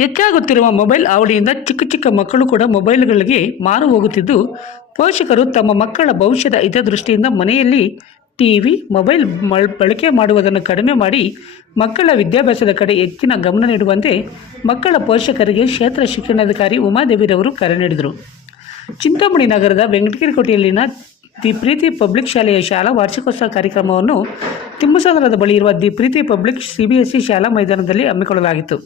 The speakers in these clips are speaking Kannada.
ಹೆಚ್ಚಾಗುತ್ತಿರುವ ಮೊಬೈಲ್ ಅವಳಿಯಿಂದ ಚಿಕ್ಕ ಚಿಕ್ಕ ಮಕ್ಕಳು ಕೂಡ ಮೊಬೈಲ್ಗಳಿಗೆ ಮಾರು ಹೋಗುತ್ತಿದ್ದು, ಪೋಷಕರು ತಮ್ಮ ಮಕ್ಕಳ ಭವಿಷ್ಯದ ಹಿತದೃಷ್ಟಿಯಿಂದ ಮನೆಯಲ್ಲಿ ಟಿವಿ, ಮೊಬೈಲ್ ಬಳಕೆ ಮಾಡುವುದನ್ನು ಕಡಿಮೆ ಮಾಡಿ ಮಕ್ಕಳ ವಿದ್ಯಾಭ್ಯಾಸದ ಕಡೆ ಹೆಚ್ಚಿನ ಗಮನ ನೀಡುವಂತೆ ಮಕ್ಕಳ ಪೋಷಕರಿಗೆ ಕ್ಷೇತ್ರ ಶಿಕ್ಷಣಾಧಿಕಾರಿ ಉಮಾದೇವಿರವರು ಕರೆ ನೀಡಿದರು. ಚಿಂತಾಮಣಿ ನಗರದ ವೆಂಕಟಗಿರಿಕೋಟೆಯಲ್ಲಿನ ದಿ ಪ್ರೀತಿ ಪಬ್ಲಿಕ್ ಶಾಲೆಯ ಶಾಲಾ ವಾರ್ಷಿಕೋತ್ಸವ ಕಾರ್ಯಕ್ರಮವನ್ನು ತಿಮ್ಮಸಂದ್ರದ ಬಳಿ ಇರುವ ದಿ ಪ್ರೀತಿ ಪಬ್ಲಿಕ್ ಸಿಬಿಎಸ್ಇ ಶಾಲಾ ಮೈದಾನದಲ್ಲಿ ಹಮ್ಮಿಕೊಳ್ಳಲಾಗಿತ್ತು.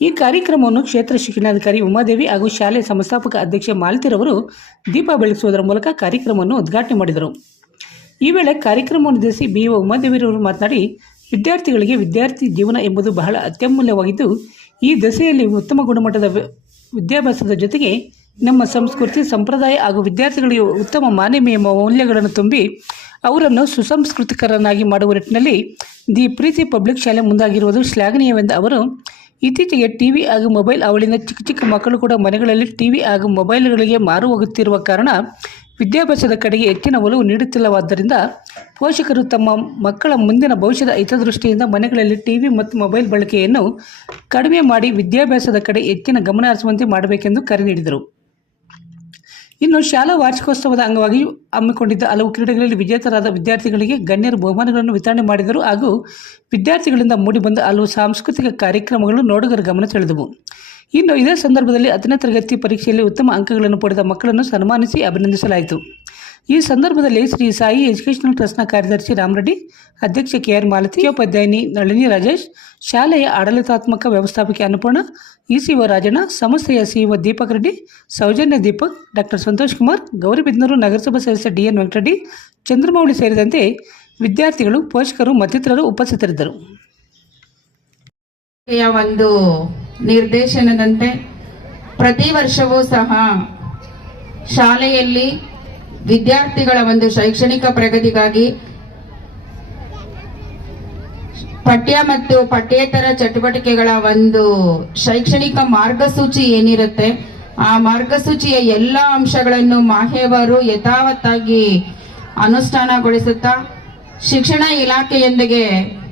ಈ ಕಾರ್ಯಕ್ರಮವನ್ನು ಕ್ಷೇತ್ರ ಶಿಕ್ಷಣಾಧಿಕಾರಿ ಉಮಾದೇವಿ ಹಾಗೂ ಶಾಲೆ ಸಂಸ್ಥಾಪಕ ಅಧ್ಯಕ್ಷ ಮಾಲತಿರವರು ದೀಪ ಬೆಳಗಿಸುವುದರ ಮೂಲಕ ಕಾರ್ಯಕ್ರಮವನ್ನು ಉದ್ಘಾಟನೆ ಮಾಡಿದರು. ಈ ವೇಳೆ ಕಾರ್ಯಕ್ರಮವನ್ನು ನಿರ್ವಹಿಸಿ ಬಿ ಒ ಉಮಾದೇವಿರವರು ಮಾತನಾಡಿ, ವಿದ್ಯಾರ್ಥಿಗಳಿಗೆ ವಿದ್ಯಾರ್ಥಿ ಜೀವನ ಎಂಬುದು ಬಹಳ ಅತ್ಯಮೂಲ್ಯವಾಗಿದ್ದು, ಈ ದಶೆಯಲ್ಲಿ ಉತ್ತಮ ಗುಣಮಟ್ಟದ ವಿದ್ಯಾಭ್ಯಾಸದ ಜೊತೆಗೆ ನಮ್ಮ ಸಂಸ್ಕೃತಿ, ಸಂಪ್ರದಾಯ ಹಾಗೂ ವಿದ್ಯಾರ್ಥಿಗಳಿಗೆ ಉತ್ತಮ ಮಾನ್ಯ ಮೌಲ್ಯಗಳನ್ನು ತುಂಬಿ, ಅವರನ್ನು ಸುಸಂಸ್ಕೃತಿಕರನ್ನಾಗಿ ಮಾಡುವ ನಿಟ್ಟಿನಲ್ಲಿ ದಿ ಪ್ರೀತಿ ಪಬ್ಲಿಕ್ ಶಾಲೆ ಮುಂದಾಗಿರುವುದು ಶ್ಲಾಘನೀಯವೆಂದ ಅವರು ಇತ್ತೀಚೆಗೆ ಟಿವಿ ಹಾಗೂ ಮೊಬೈಲ್ ಅವಳಿಂದ ಚಿಕ್ಕ ಚಿಕ್ಕ ಮಕ್ಕಳು ಕೂಡ ಮನೆಗಳಲ್ಲಿ ಟಿವಿ ಹಾಗೂ ಮೊಬೈಲ್ಗಳಿಗೆ ಮಾರು ಹೋಗುತ್ತಿರುವ ಕಾರಣ ವಿದ್ಯಾಭ್ಯಾಸದ ಕಡೆಗೆ ಹೆಚ್ಚಿನ ಒಲವು ನೀಡುತ್ತಿಲ್ಲವಾದ್ದರಿಂದ ಪೋಷಕರು ತಮ್ಮ ಮಕ್ಕಳ ಮುಂದಿನ ಭವಿಷ್ಯದ ಹಿತದೃಷ್ಟಿಯಿಂದ ಮನೆಗಳಲ್ಲಿ ಟಿವಿ ಮತ್ತು ಮೊಬೈಲ್ ಬಳಕೆಯನ್ನು ಕಡಿಮೆ ಮಾಡಿ ವಿದ್ಯಾಭ್ಯಾಸದ ಕಡೆ ಹೆಚ್ಚಿನ ಗಮನ ಹರಿಸುವಂತೆ ಮಾಡಬೇಕೆಂದು ಕರೆ ನೀಡಿದರು. ಇನ್ನು ಶಾಲಾ ವಾರ್ಷಿಕೋತ್ಸವದ ಅಂಗವಾಗಿ ಹಮ್ಮಿಕೊಂಡಿದ್ದ ಹಲವು ಕ್ರೀಡೆಗಳಲ್ಲಿ ವಿಜೇತರಾದ ವಿದ್ಯಾರ್ಥಿಗಳಿಗೆ ಗಣ್ಯರು ಬಹುಮಾನಗಳನ್ನು ವಿತರಣೆ ಮಾಡಿದರು ಹಾಗೂ ವಿದ್ಯಾರ್ಥಿಗಳಿಂದ ಮೂಡಿಬಂದ ಹಲವು ಸಾಂಸ್ಕೃತಿಕ ಕಾರ್ಯಕ್ರಮಗಳು ನೋಡುಗರ ಗಮನ ಸೆಳೆದವು. ಇನ್ನು ಇದೇ ಸಂದರ್ಭದಲ್ಲಿ ಹತ್ತನೇ ತರಗತಿ ಪರೀಕ್ಷೆಯಲ್ಲಿ ಉತ್ತಮ ಅಂಕಗಳನ್ನು ಪಡೆದ ಮಕ್ಕಳನ್ನು ಸನ್ಮಾನಿಸಿ ಅಭಿನಂದಿಸಲಾಯಿತು. ಈ ಸಂದರ್ಭದಲ್ಲಿ ಶ್ರೀ ಸಾಯಿ ಎಜುಕೇಷನಲ್ ಟ್ರಸ್ಟ್ನ ಕಾರ್ಯದರ್ಶಿ ರಾಮರೆಡ್ಡಿ, ಅಧ್ಯಕ್ಷ ಕೆ ಆರ್ ಮಾಲತಿ ಉಪಾಧ್ಯಾಯಿನಿ ನಳಿನಿ ರಾಜೇಶ್, ಶಾಲೆಯ ಆಡಳಿತಾತ್ಮಕ ವ್ಯವಸ್ಥಾಪಕಿ ಅನ್ನಪೂರ್ಣ ಇಸಿಒ ರಾಜಣ್ಣ ಸಂಸ್ಥೆಯ ಸಿಇಒ ದೀಪಕ್ ರೆಡ್ಡಿ, ಸೌಜನ್ಯ ದೀಪಕ್, ಡಾಕ್ಟರ್ ಸಂತೋಷ್ ಕುಮಾರ್, ಗೌರಿಬಿದ್ನೂರು ನಗರಸಭಾ ಸದಸ್ಯ ಡಿ ಎನ್ ವೆಂಕಟರೆಡ್ಡಿ, ಚಂದ್ರಮೌಳಿ ಸೇರಿದಂತೆ ವಿದ್ಯಾರ್ಥಿಗಳು, ಪೋಷಕರು, ಮತ್ತಿತರರು ಉಪಸ್ಥಿತರಿದ್ದರು. ಒಂದು ನಿರ್ದೇಶನದಂತೆ ಪ್ರತಿ ವರ್ಷವೂ ಸಹ ಶಾಲೆಯಲ್ಲಿ ವಿದ್ಯಾರ್ಥಿಗಳ ಒಂದು ಶೈಕ್ಷಣಿಕ ಪ್ರಗತಿಗಾಗಿ ಪಠ್ಯ ಮತ್ತು ಪಠ್ಯೇತರ ಚಟುವಟಿಕೆಗಳ ಒಂದು ಶೈಕ್ಷಣಿಕ ಮಾರ್ಗಸೂಚಿ ಏನಿರುತ್ತೆ, ಆ ಮಾರ್ಗಸೂಚಿಯ ಎಲ್ಲ ಅಂಶಗಳನ್ನು ಮಾಹೇವರು ಯಥಾವತ್ತಾಗಿ ಅನುಷ್ಠಾನಗೊಳಿಸುತ್ತಾ ಶಿಕ್ಷಣ ಇಲಾಖೆಯೊಂದಿಗೆ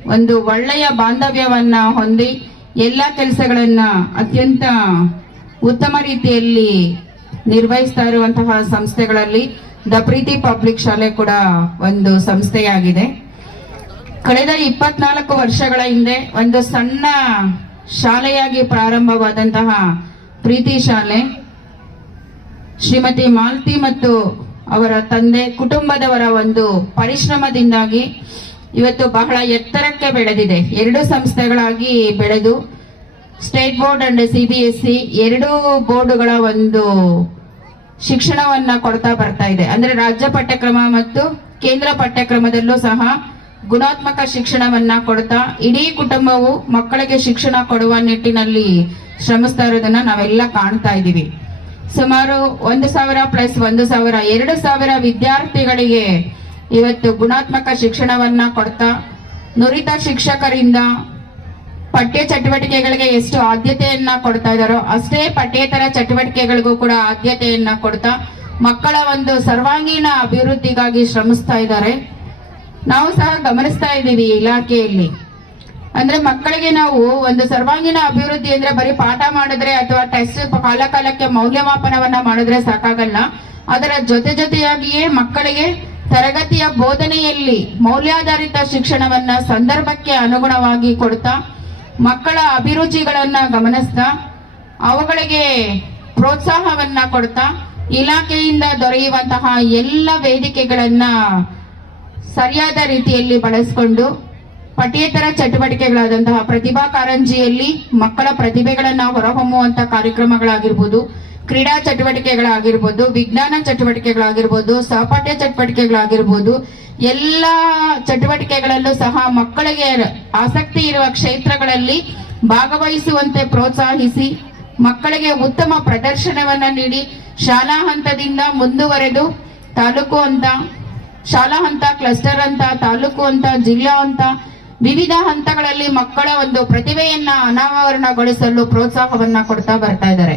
ಒಂದು ಒಳ್ಳೆಯ ಬಾಂಧವ್ಯವನ್ನ ಹೊಂದಿ ಎಲ್ಲ ಕೆಲಸಗಳನ್ನ ಅತ್ಯಂತ ಉತ್ತಮ ರೀತಿಯಲ್ಲಿ ನಿರ್ವಹಿಸ್ತಾ ಇರುವಂತಹ ಸಂಸ್ಥೆಗಳಲ್ಲಿ ದ ಪ್ರೀತಿ ಪಬ್ಲಿಕ್ ಶಾಲೆ ಕೂಡ ಒಂದು ಸಂಸ್ಥೆಯಾಗಿದೆ. ಕಳೆದ ಇಪ್ಪತ್ನಾಲ್ಕು ವರ್ಷಗಳ ಹಿಂದೆ ಒಂದು ಸಣ್ಣ ಶಾಲೆಯಾಗಿ ಪ್ರಾರಂಭವಾದಂತಹ ಪ್ರೀತಿ ಶಾಲೆ ಶ್ರೀಮತಿ ಮಾಲ್ತಿ ಮತ್ತು ಅವರ ತಂದೆ ಕುಟುಂಬದವರ ಒಂದು ಪರಿಶ್ರಮದಿಂದಾಗಿ ಇವತ್ತು ಬಹಳ ಎತ್ತರಕ್ಕೆ ಬೆಳೆದಿದೆ. ಎರಡು ಸಂಸ್ಥೆಗಳಾಗಿ ಬೆಳೆದು, ಸ್ಟೇಟ್ ಬೋರ್ಡ್ ಅಂಡ್ ಸಿಬಿಎಸ್ಇ ಎರಡೂ ಬೋರ್ಡುಗಳ ಒಂದು ಶಿಕ್ಷಣವನ್ನ ಕೊಡ್ತಾ ಬರ್ತಾ ಇದೆ. ಅಂದ್ರೆ ರಾಜ್ಯ ಪಠ್ಯಕ್ರಮ ಮತ್ತು ಕೇಂದ್ರ ಪಠ್ಯಕ್ರಮದಲ್ಲೂ ಸಹ ಗುಣಾತ್ಮಕ ಶಿಕ್ಷಣವನ್ನ ಕೊಡ್ತಾ, ಇಡೀ ಕುಟುಂಬವು ಮಕ್ಕಳಿಗೆ ಶಿಕ್ಷಣ ಕೊಡುವ ನಿಟ್ಟಿನಲ್ಲಿ ಶ್ರಮಿಸ್ತಾ ಇರೋದನ್ನ ನಾವೆಲ್ಲ ಕಾಣ್ತಾ ಇದ್ದೀವಿ. ಸುಮಾರು ಒಂದು ಸಾವಿರ ಪ್ಲಸ್ ಒಂದು ಸಾವಿರ, ಎರಡು ಸಾವಿರ ವಿದ್ಯಾರ್ಥಿಗಳಿಗೆ ಇವತ್ತು ಗುಣಾತ್ಮಕ ಶಿಕ್ಷಣವನ್ನ ಕೊಡ್ತಾ, ನುರಿತ ಶಿಕ್ಷಕರಿಂದ ಪಠ್ಯ ಚಟುವಟಿಕೆಗಳಿಗೆ ಎಷ್ಟು ಆದ್ಯತೆಯನ್ನ ಕೊಡ್ತಾ ಇದ್ದಾರೋ ಅಷ್ಟೇ ಪಠ್ಯೇತರ ಚಟುವಟಿಕೆಗಳಿಗೂ ಕೂಡ ಆದ್ಯತೆಯನ್ನ ಕೊಡ್ತಾ ಮಕ್ಕಳ ಒಂದು ಸರ್ವಾಂಗೀಣ ಅಭಿವೃದ್ಧಿಗಾಗಿ ಶ್ರಮಿಸ್ತಾ ಇದ್ದಾರೆ. ನಾವು ಸಹ ಗಮನಿಸ್ತಾ ಇದ್ದೀವಿ ಇಲಾಖೆಯಲ್ಲಿ. ಅಂದ್ರೆ ಮಕ್ಕಳಿಗೆ ನಾವು ಒಂದು ಸರ್ವಾಂಗೀಣ ಅಭಿವೃದ್ಧಿ ಅಂದ್ರೆ ಬರೀ ಪಾಠ ಮಾಡಿದ್ರೆ ಅಥವಾ ಟೆಸ್ಟ್ ಕಾಲ ಕಾಲಕ್ಕೆ ಮೌಲ್ಯಮಾಪನವನ್ನ ಮಾಡಿದ್ರೆ ಸಾಕಾಗಲ್ಲ. ಅದರ ಜೊತೆ ಜೊತೆಯಾಗಿಯೇ ಮಕ್ಕಳಿಗೆ ತರಗತಿಯ ಬೋಧನೆಯಲ್ಲಿ ಮೌಲ್ಯಾಧಾರಿತ ಶಿಕ್ಷಣವನ್ನ ಸಂದರ್ಭಕ್ಕೆ ಅನುಗುಣವಾಗಿ ಕೊಡ್ತಾ ಮಕ್ಕಳ ಅಭಿರುಚಿಗಳನ್ನ ಗಮನಿಸ್ತಾ, ಅವುಗಳಿಗೆ ಪ್ರೋತ್ಸಾಹವನ್ನ ಕೊಡ್ತಾ, ಇಲಾಖೆಯಿಂದ ದೊರೆಯುವಂತಹ ಎಲ್ಲ ವೇದಿಕೆಗಳನ್ನ ಸರಿಯಾದ ರೀತಿಯಲ್ಲಿ ಬಳಸಿಕೊಂಡು, ಪಠ್ಯೇತರ ಚಟುವಟಿಕೆಗಳಾದಂತಹ ಪ್ರತಿಭಾ ಕಾರಂಜಿಯಲ್ಲಿ ಮಕ್ಕಳ ಪ್ರತಿಭೆಗಳನ್ನ ಹೊರಹೊಮ್ಮುವಂತ ಕಾರ್ಯಕ್ರಮಗಳಾಗಿರ್ಬೋದು ಕ್ರೀಡಾ ಚಟುವಟಿಕೆಗಳಾಗಿರ್ಬೋದು, ವಿಜ್ಞಾನ ಚಟುವಟಿಕೆಗಳಾಗಿರ್ಬೋದು ಸಹಪಾಠ್ಯ ಚಟುವಟಿಕೆಗಳಾಗಿರ್ಬೋದು, ಎಲ್ಲ ಚಟುವಟಿಕೆಗಳಲ್ಲೂ ಸಹ ಮಕ್ಕಳಿಗೆ ಆಸಕ್ತಿ ಇರುವ ಕ್ಷೇತ್ರಗಳಲ್ಲಿ ಭಾಗವಹಿಸುವಂತೆ ಪ್ರೋತ್ಸಾಹಿಸಿ, ಮಕ್ಕಳಿಗೆ ಉತ್ತಮ ಪ್ರದರ್ಶನವನ್ನ ನೀಡಿ, ಶಾಲಾ ಹಂತದಿಂದ ಮುಂದುವರೆದು ತಾಲೂಕು ಅಂತ ಶಾಲಾ ಹಂತ, ಕ್ಲಸ್ಟರ್ ಅಂತ ತಾಲೂಕು ಅಂತ ಜಿಲ್ಲಾ ಅಂತ ವಿವಿಧ ಹಂತಗಳಲ್ಲಿ ಮಕ್ಕಳ ಒಂದು ಪ್ರತಿಭೆಯನ್ನ ಅನಾವರಣಗೊಳಿಸಲು ಪ್ರೋತ್ಸಾಹವನ್ನ ಕೊಡ್ತಾ ಬರ್ತಾ ಇದ್ದಾರೆ.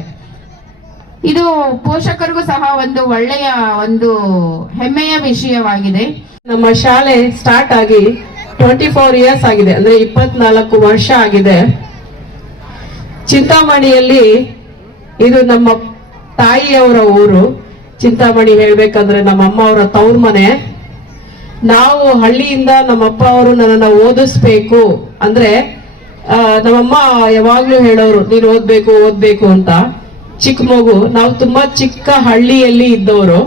ಇದು ಪೋಷಕರಿಗೂ ಸಹ ಒಂದು ಒಳ್ಳೆಯ ಒಂದು ಹೆಮ್ಮೆಯ ವಿಷಯವಾಗಿದೆ. ನಮ್ಮ ಶಾಲೆ ಸ್ಟಾರ್ಟ್ ಆಗಿ ಟ್ವೆಂಟಿ ಫೋರ್ ಇಯರ್ಸ್ ಆಗಿದೆ, ಅಂದ್ರೆ ಇಪ್ಪತ್ನಾಲ್ಕು ವರ್ಷ ಆಗಿದೆ. ಚಿಂತಾಮಣಿಯಲ್ಲಿ ಇದು ನಮ್ಮ ತಾಯಿಯವರ ಊರು. ಚಿಂತಾಮಣಿ ಹೇಳ್ಬೇಕಂದ್ರೆ ನಮ್ಮ ಅಮ್ಮ ಅವರ ತವ್ರ ಮನೆ. ನಾವು ಹಳ್ಳಿಯಿಂದ ನಮ್ಮ ಅಪ್ಪ ಅವರು ನನ್ನನ್ನು ಓದಿಸ್ಬೇಕು. ಅಂದ್ರೆ ನಮ್ಮಮ್ಮ ಯಾವಾಗ್ಲೂ ಹೇಳೋರು, ನೀನು ಓದ್ಬೇಕು ಓದ್ಬೇಕು ಅಂತ. ಚಿಕ್ಕ ಮಗು, ನಾವು ತುಂಬಾ ಚಿಕ್ಕ ಹಳ್ಳಿಯಲ್ಲಿ ಇದ್ದವರು.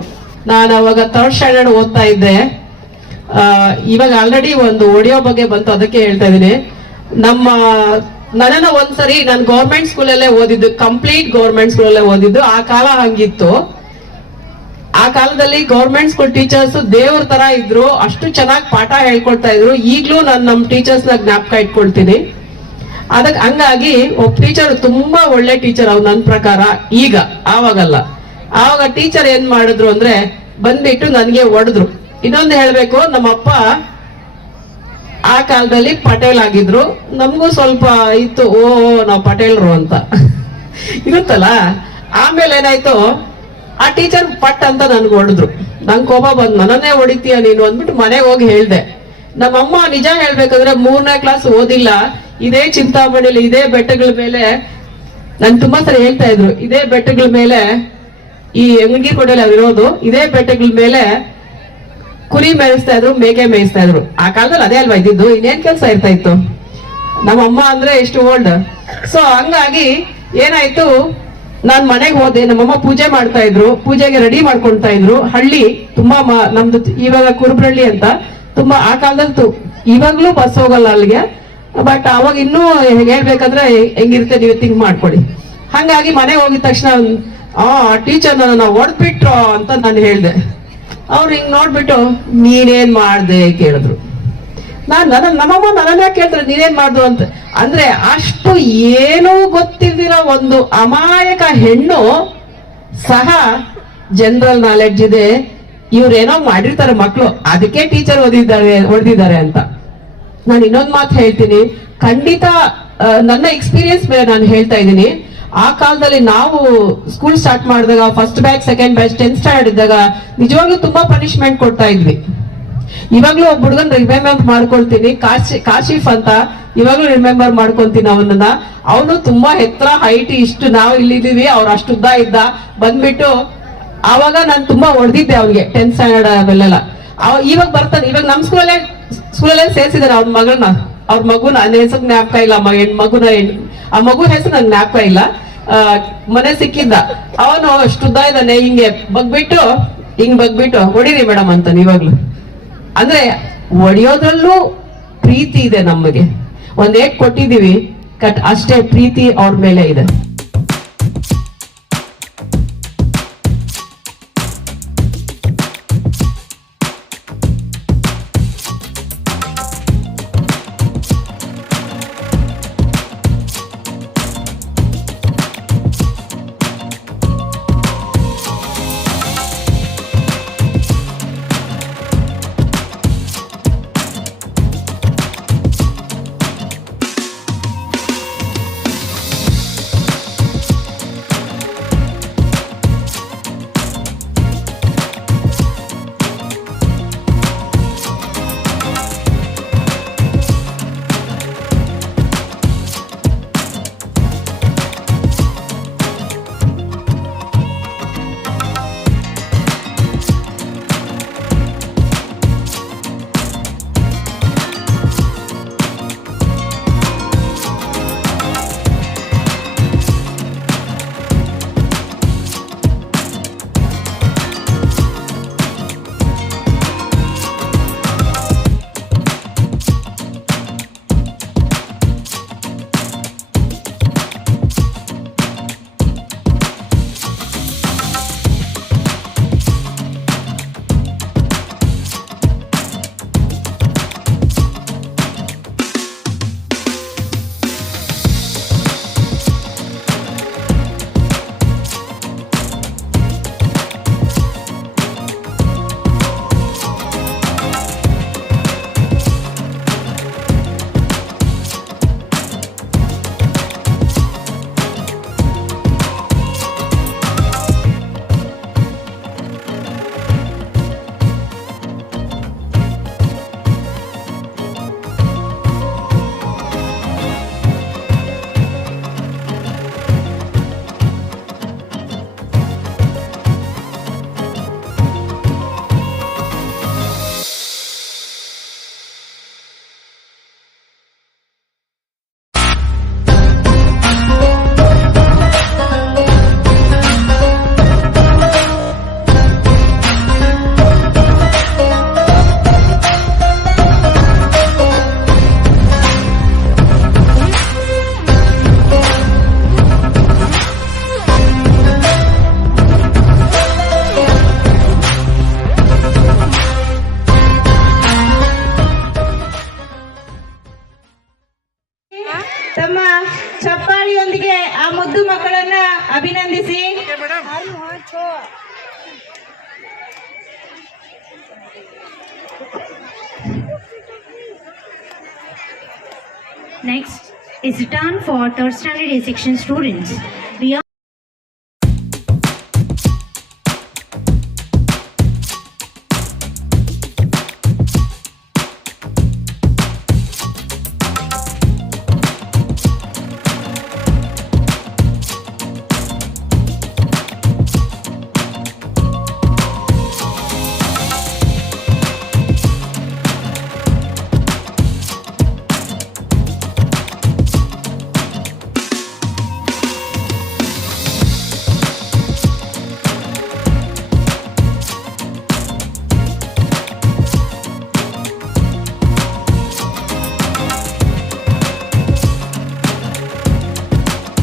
ನಾನು ಅವಾಗ ಥರ್ಡ್ ಸ್ಟ್ಯಾಂಡರ್ಡ್ ಓದ್ತಾ ಇದ್ದೆ. ಇವಾಗ ಆಲ್ರೆಡಿ ಒಂದು ಒಡಿಯೋ ಬಗ್ಗೆ ಬಂತು, ಅದಕ್ಕೆ ಹೇಳ್ತಾ ಇದೀನಿ ನಮ್ಮ ನನ್ನ ಒಂದ್ಸರಿ ನಾನು ಗೌರ್ಮೆಂಟ್ ಸ್ಕೂಲಲ್ಲೇ ಓದಿದ್ದು ಕಂಪ್ಲೀಟ್ ಗೌರ್ಮೆಂಟ್ ಸ್ಕೂಲಲ್ಲೇ ಓದಿದ್ದು. ಆ ಕಾಲ ಹಂಗಿತ್ತು. ಆ ಕಾಲದಲ್ಲಿ ಗೌರ್ಮೆಂಟ್ ಸ್ಕೂಲ್ ಟೀಚರ್ಸ್ ದೇವ್ರ ತರ ಇದ್ರು, ಅಷ್ಟು ಚೆನ್ನಾಗಿ ಪಾಠ ಹೇಳ್ಕೊಡ್ತಾ ಇದ್ರು. ಈಗ್ಲೂ ನಾನು ನಮ್ಮ ಟೀಚರ್ಸ್ನ ಜ್ಞಾಪಕ ಇಟ್ಕೊಳ್ತೀನಿ. ಅದಕ್ ಹಂಗಾಗಿ ಒಬ್ಬ ಟೀಚರ್ ತುಂಬಾ ಒಳ್ಳೆ ಟೀಚರ್ ಅವ್ರು ನನ್ನ ಪ್ರಕಾರ. ಈಗ, ಆವಾಗಲ್ಲ. ಆವಾಗ ಟೀಚರ್ ಏನ್ ಮಾಡಿದ್ರು ಅಂದ್ರೆ ಬಂದ್ಬಿಟ್ಟು ನನ್ಗೆ ಹೊಡೆದ್ರು. ಇನ್ನೊಂದು ಹೇಳ್ಬೇಕು, ನಮ್ಮಪ್ಪ ಆ ಕಾಲದಲ್ಲಿ ಪಟೇಲ್ ಆಗಿದ್ರು. ನಮಗೂ ಸ್ವಲ್ಪ ಇತ್ತು, ಓ, ನಾವು ಪಟೇಲ್ರು ಅಂತ. ಇರುತ್ತಲ್ಲ? ಆಮೇಲೆ ಏನಾಯ್ತು? ಆ ಟೀಚರ್ ಪಟ್ ಅಂತ ನನ್ಗೆ ಹೊಡೆದ್ರು. ನಂಗೆ ಕೋಪ ಬಂದ್ ನನ್ನೇ ಹೊಡಿತೀಯ ನೀನು? ಅಂದ್ಬಿಟ್ಟು ಮನೆಗೆ ಹೋಗಿ ಹೇಳ್ದೆ. ನಮ್ಮಮ್ಮ ನಿಜ ಹೇಳ್ಬೇಕಂದ್ರೆ ಮೂರನೇ ಕ್ಲಾಸ್ ಓದಿಲ್ಲ. ಇದೇ ಚಿಂತಾಮಣಿಲಿ, ಇದೇ ಬೆಟ್ಟಗಳ ಮೇಲೆ ನನ್ ತುಂಬಾ ಸರಿ ಹೇಳ್ತಾ ಇದ್ರು, ಇದೇ ಬೆಟ್ಟಗಳ ಮೇಲೆ ಈ ಯಂಗಿ ಕೊಡಲಿ ಇರೋದು, ಇದೇ ಬೆಟ್ಟಗಳ ಮೇಲೆ ಕುರಿ ಮೇಯಿಸ್ತಾ ಇದ್ರು, ಮೇಕೆ ಮೇಯಿಸ್ತಾ ಇದ್ರು. ಆ ಕಾಲದಲ್ಲಿ ಅದೇ ಅಲ್ವಾ ಇದ್ದಿದ್ದು? ಇನ್ನೇನ್ ಕೆಲಸ ಇರ್ತಾ ಇತ್ತು? ನಮ್ಮಮ್ಮ ಅಂದ್ರೆ ಎಷ್ಟು ಓಲ್ಡ್. ಸೊ ಹಂಗಾಗಿ ಏನಾಯ್ತು, ನಾನ್ ಮನೆಗೆ ಹೋದೆ, ನಮ್ಮಮ್ಮ ಪೂಜೆ ಮಾಡ್ತಾ ಇದ್ರು, ಪೂಜೆಗೆ ರೆಡಿ ಮಾಡ್ಕೊಳ್ತಾ ಇದ್ರು. ಹಳ್ಳಿ ತುಂಬಾ ನಮ್ದು ಇವಾಗ ಕುರುಬ್ರಳ್ಳಿ ಅಂತ, ತುಂಬಾ ಆ ಕಾಲದಲ್ಲಿ ಇವಾಗ್ಲೂ ಬಸ್ ಹೋಗಲ್ಲ ಅಲ್ಲಿಗೆ. ಬಟ್ ಅವಾಗ ಇನ್ನೂ ಹೇಳ್ಬೇಕಂದ್ರೆ ಹೆಂಗಿರುತ್ತೆ ನೀವು ಥಿಂಕ್ ಮಾಡ್ಕೊಡಿ ಹಂಗಾಗಿ ಮನೆಗೆ ಹೋಗಿದ ತಕ್ಷಣ ಆ ಟೀಚರ್ ನನ್ನ ಹೊಡೆದ್ಬಿಟ್ರು ಅಂತ ನಾನು ಹೇಳಿದೆ. ಅವ್ರು ಹಿಂಗೆ ನೋಡ್ಬಿಟ್ಟು, ನೀನೇನ್ ಮಾಡ್ದೆ? ಕೇಳಿದ್ರು. ನಾನು ನನ್ನ ನಮ್ಮಮ್ಮ ನನ್ನನ್ನ ಕೇಳಿದ್ರೆ ನೀನೇನ್ ಮಾಡ್ದು? ಅಂತ. ಅಂದ್ರೆ ಅಷ್ಟು ಏನೂ ಗೊತ್ತಿದ್ದಿರೋ ಒಂದು ಅಮಾಯಕ ಹೆಣ್ಣು ಸಹ ಜನರಲ್ ನಾಲೆಡ್ಜ್ ಇದೆ. ಇವ್ರೇನೋ ಮಾಡಿರ್ತಾರೆ ಮಕ್ಕಳು ಅದಕ್ಕೆ ಟೀಚರ್ ಓದಿದ್ದಾರೆ ಹೊಡೆದಿದ್ದಾರೆ ಅಂತ. ನಾನು ಇನ್ನೊಂದ್ ಮಾತು ಹೇಳ್ತೀನಿ. ಖಂಡಿತ ನನ್ನ ಎಕ್ಸ್ಪೀರಿಯನ್ಸ್ ಮೇಲೆ ನಾನು ಹೇಳ್ತಾ ಇದ್ದೀನಿ. ಆ ಕಾಲದಲ್ಲಿ ನಾವು ಸ್ಕೂಲ್ ಸ್ಟಾರ್ಟ್ ಮಾಡಿದಾಗ first batch second batch tenth standard ಇದ್ದಾಗ ನಿಜವಾಗ್ಲೂ ತುಂಬಾ ಪನಿಷ್ಮೆಂಟ್ ಕೊಡ್ತಾ ಇದ್ವಿ. ಇವಾಗ್ಲೂ ಒಬ್ಬ ಹುಡುಗನ್ ರಿಮೆಂಬರ್ ಮಾಡ್ಕೊಳ್ತೀನಿ. ಕಾಶಿ, ಕಾಶಿಫ್ ಅಂತ ಇವಾಗ್ಲೂ ರಿಮೆಂಬರ್ ಮಾಡ್ಕೊಂತೀನಿ ಅವನನ್ನ. ಅವನು ತುಂಬಾ ಎತ್ತರ ಹೈಟ್ ಇಷ್ಟು ನಾವು ಇಲ್ಲಿದ್ದೀವಿ, ಅವ್ರು ಅಷ್ಟು ಉದ್ದ ಇದ್ದ. ಬಂದ್ಬಿಟ್ಟು ಆವಾಗ ನಾನು ತುಂಬಾ ಹೊಡೆದಿದ್ದೆ ಅವ್ನಿಗೆ ಟೆಂತ್ ಸ್ಟ್ಯಾಂಡರ್ಡ್ ಅವೆಲ್ಲ ಅವ, ಇವಾಗ ಬರ್ತಾನೆ, ಇವಾಗ ನಮ್ ಸ್ಕೂಲಲ್ಲೇ ಸ್ಕೂಲಲ್ಲೇ ಸೇರ್ಸಿದಾರೆ ಅವ್ರ ಮಗಳನ್ನ ಅವ್ರ ಮಗುನ ನನ್ನ ಹೆಸರು ಜ್ಞಾಪಕ ಇಲ್ಲ ಹೆಣ್ ಮಗುನ ಹೆಣ್- ಆ ಮಗು ಹೆಸರು ನನ್ ಜ್ಞಾಪಕ ಇಲ್ಲ. ಮನೆ ಸಿಕ್ಕಿದ್ದ. ಅವನು ಅಷ್ಟು ಉದ್ದ ಇದ್ದಾನೆ, ಹಿಂಗೆ ಬಗ್ಬಿಟ್ಟು, ಹಿಂಗ್ ಬಗ್ಬಿಟ್ಟು, ಹೊಡಿರಿ ಮೇಡಮ್ ಅಂತಾನೆ ಇವಾಗ್ಲು. ಅಂದ್ರೆ ಒಡೆಯೋದ್ರಲ್ಲೂ ಪ್ರೀತಿ ಇದೆ ನಮಗೆ. ಒಂದ್ ಏಟ್ ಕೊಟ್ಟಿದೀವಿ ಕಟ್ ಅಷ್ಟೇ ಪ್ರೀತಿ ಅವ್ರ ಮೇಲೆ ಇದೆ. Is turn for third standard A section students.